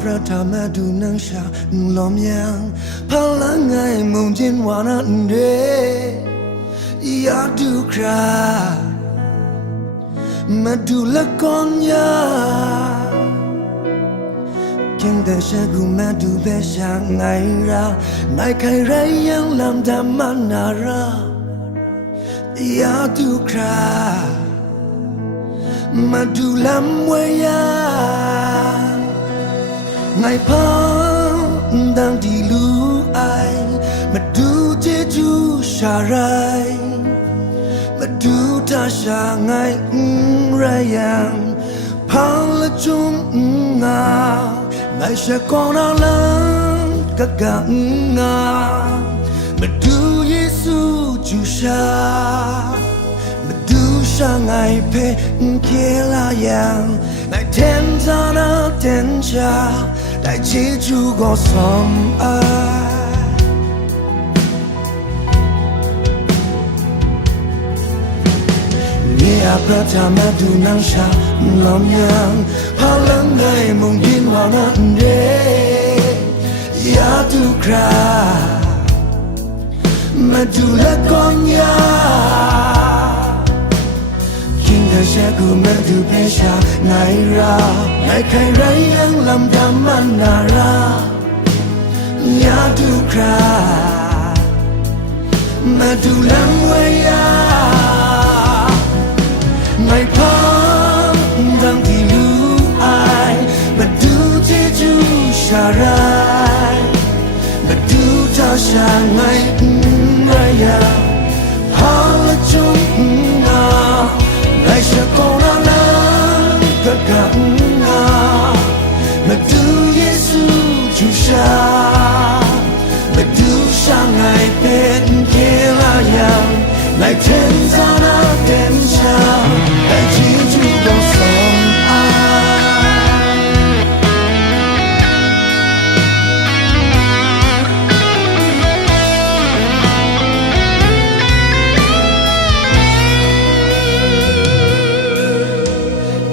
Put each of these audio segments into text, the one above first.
Pratama du nang sha lom yang palangai mong jin wana nde ya du kra madu la konya king da sha gu madu be sha ngai ra nai khai ra yang lam da manara ya du kra madu lam we ya Ngai pang dang di lu ai madu jeju sharai madu ta sha ngai rayang pang la chung nga ngai sha kona lang ka ga nga madu yesu ju sha madu sha ngai pe ke la yang ngai ten za na ten cha đại chỉ chú có sống ai nghe prata mà du nang sha lòng nhang pa lăng ngày mong yên hoa năn đê ya tu kra mà du la con ya sẽ cứ mẹ từ bé xa ngày ra ngày khai ra yang làm đam man ra nhà tu kra mà tu làm way ya ngày phong đang thì lu ai mà tu chỉ chú xa rai mà tu ta xa ngày ra ya hang là chung na Ngai sha kona lang ka ga nga madu yesu ju sha madu sha ngai pen ke la yang ngai ten za na ten cha ngai ji ju do som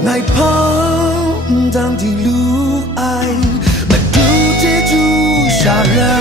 Ngai pang dang di lu ai mà du jeju sha ra